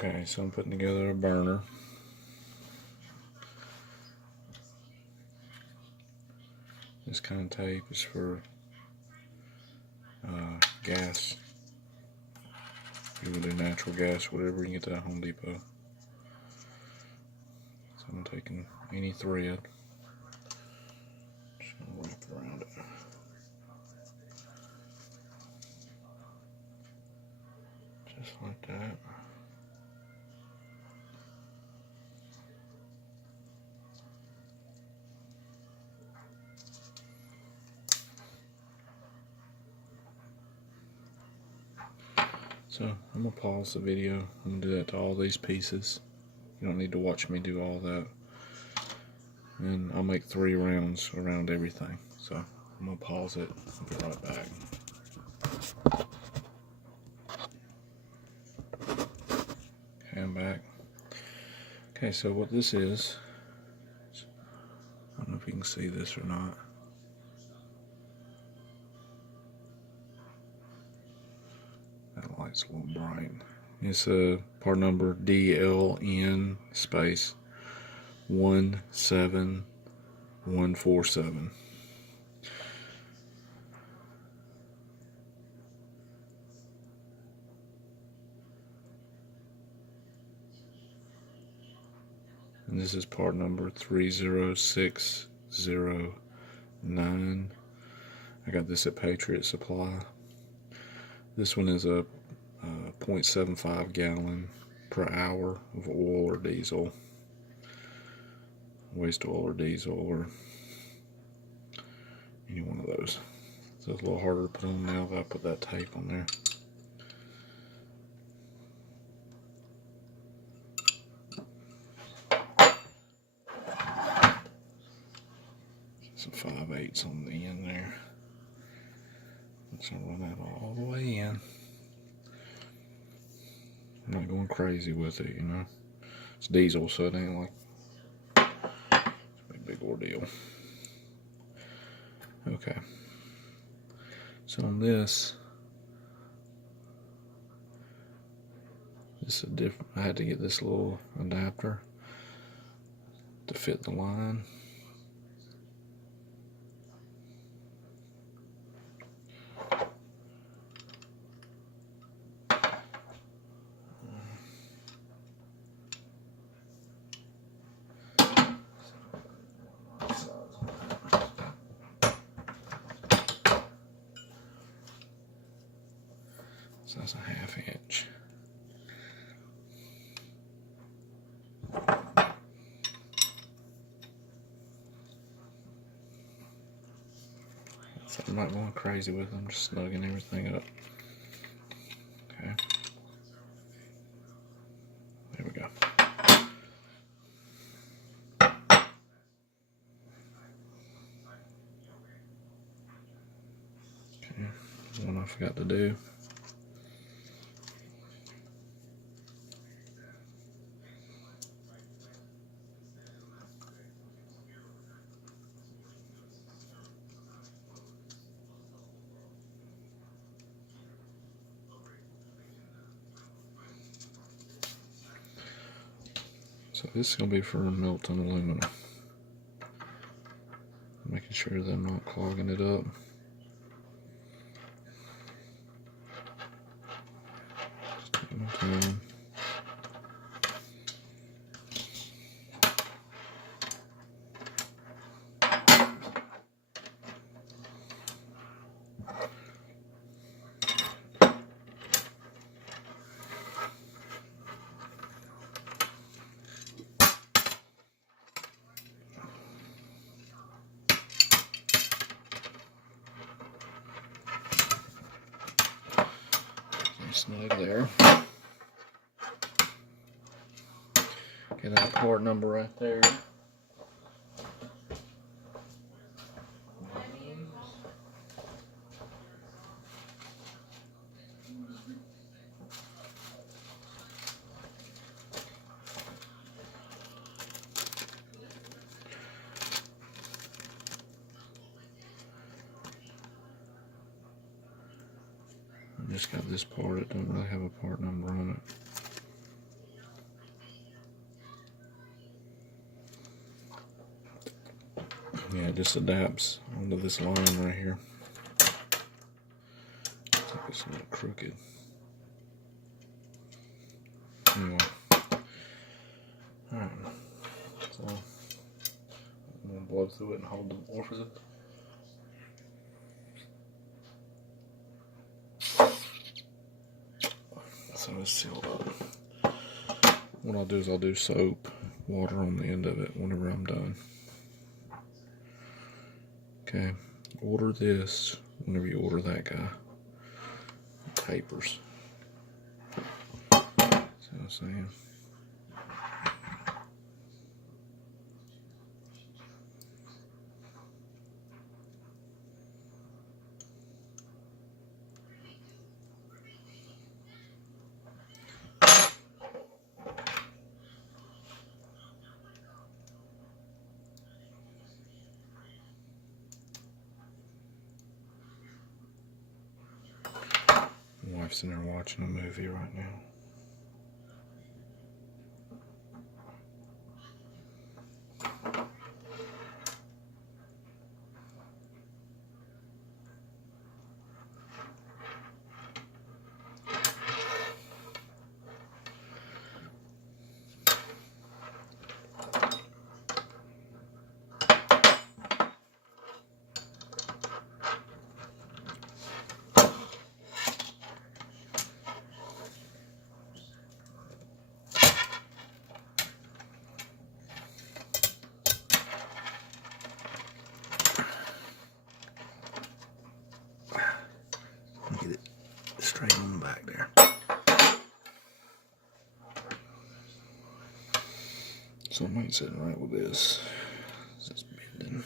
Okay, so I'm putting together a burner. This kind of tape is for gas. You can do natural gas, whatever you can get that at Home Depot. So I'm taking any thread, just gonna wrap it around it. Just like that. So I'm gonna pause the video. I'm gonna do that to all these pieces. You don't need to watch me do all that. And I'll make 3 rounds around everything. So I'm gonna pause it and be right back. Okay, I'm back. Okay, so what this is, I don't know if you can see this or not. That light's a little bright. It's a part number DLN space 17147. And this is part number 30609. I got this at Patriot Supply. This one is a 0.75 gallon per hour of oil or diesel, waste oil or diesel, or any one of those. So it's a little harder to put on now that I put that tape on there. Some 5/8 on the end there. So I'll run that all the way in. I'm not going crazy with it, you know. It's diesel, so it ain't like a big ordeal. Okay. So on this is a different. I had to get this little adapter to fit the line. So that's a 1/2 inch. So I'm not going crazy with them, just snugging everything up. Okay. There we go. Okay. One I forgot to do. So this is going to be for melting aluminum. Making sure that I'm not clogging it up. Just taking my time. Snug there. Get that part number right there. I just got this part. It don't really have a part number on it. Yeah, it just adapts onto this line right here. Looks like it's a little crooked. Anyway. Alright. So I'm gonna blow through it and hold the orifice. So it's sealed up. What I'll do is I'll do soap, water on the end of it whenever I'm done. Okay, order this whenever you order that guy. Papers. See what I'm saying? My wife's in there watching a movie right now. Get it straight on the back there. So I might sit right with this. It's bending.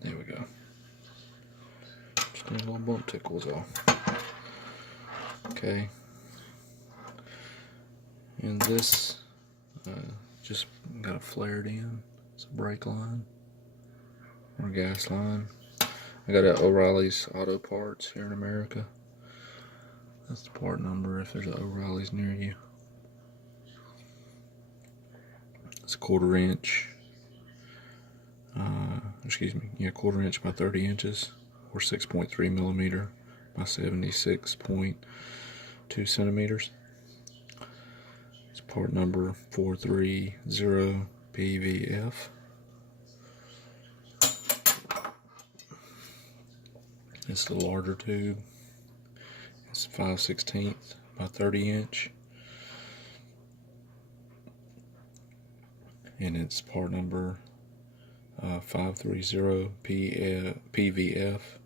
There we go. Just a little bump tickles off. Okay. And this just got a flared in. It's a brake line or gas line. I got it at O'Reilly's Auto Parts here in America. That's the part number if there's an O'Reilly's near you. It's a 1/4 inch. Quarter inch by 30 inches, or 6.3 millimeter by 76.2 centimeters. It's part number 430 PVF. It's the larger tube. It's 5/16 by 30 inch. And it's part number 530 PVF,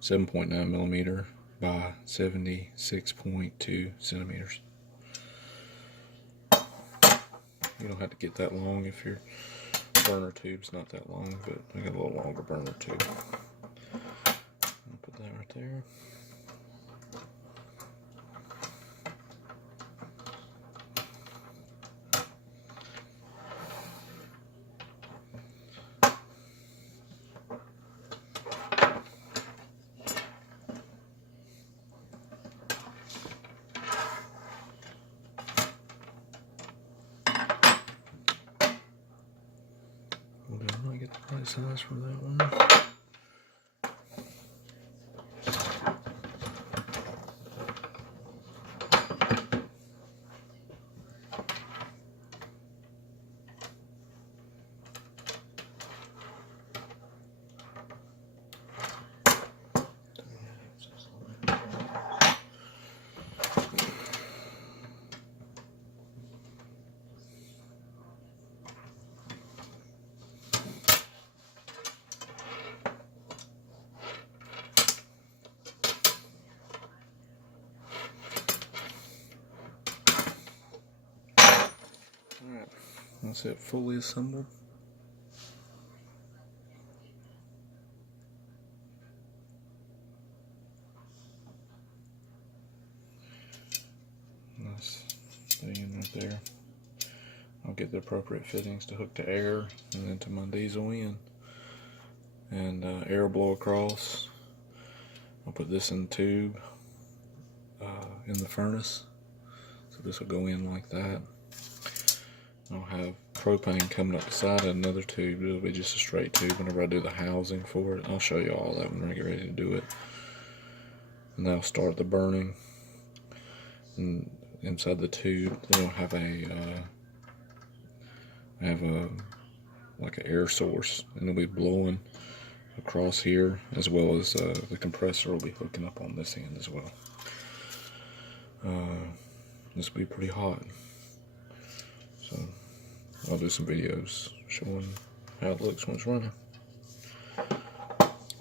7.9 millimeter by 76.2 centimeters. You don't have to get that long if your burner tube's not that long, but I got a little longer burner tube. I'll put that right there. Did I not get the right size for that one? Alright, that's it, fully assembled. Nice thing right there. I'll get the appropriate fittings to hook to air and then to my diesel in. And air blow across. I'll put this in the tube in the furnace. So this will go in like that. I'll have propane coming up the side of another tube. It'll be just a straight tube whenever I do the housing for it. I'll show you all that when I get ready to do it. And that'll start the burning. And inside the tube, then I'll have like an air source, and it'll be blowing across here, as well as the compressor will be hooking up on this end as well. This will be pretty hot. So I'll do some videos showing how it looks when it's running.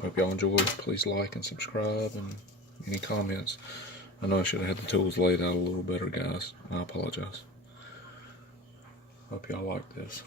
Hope y'all enjoy. Please like and subscribe, and any comments. I know I should have had the tools laid out a little better, guys. I apologize. Hope y'all like this.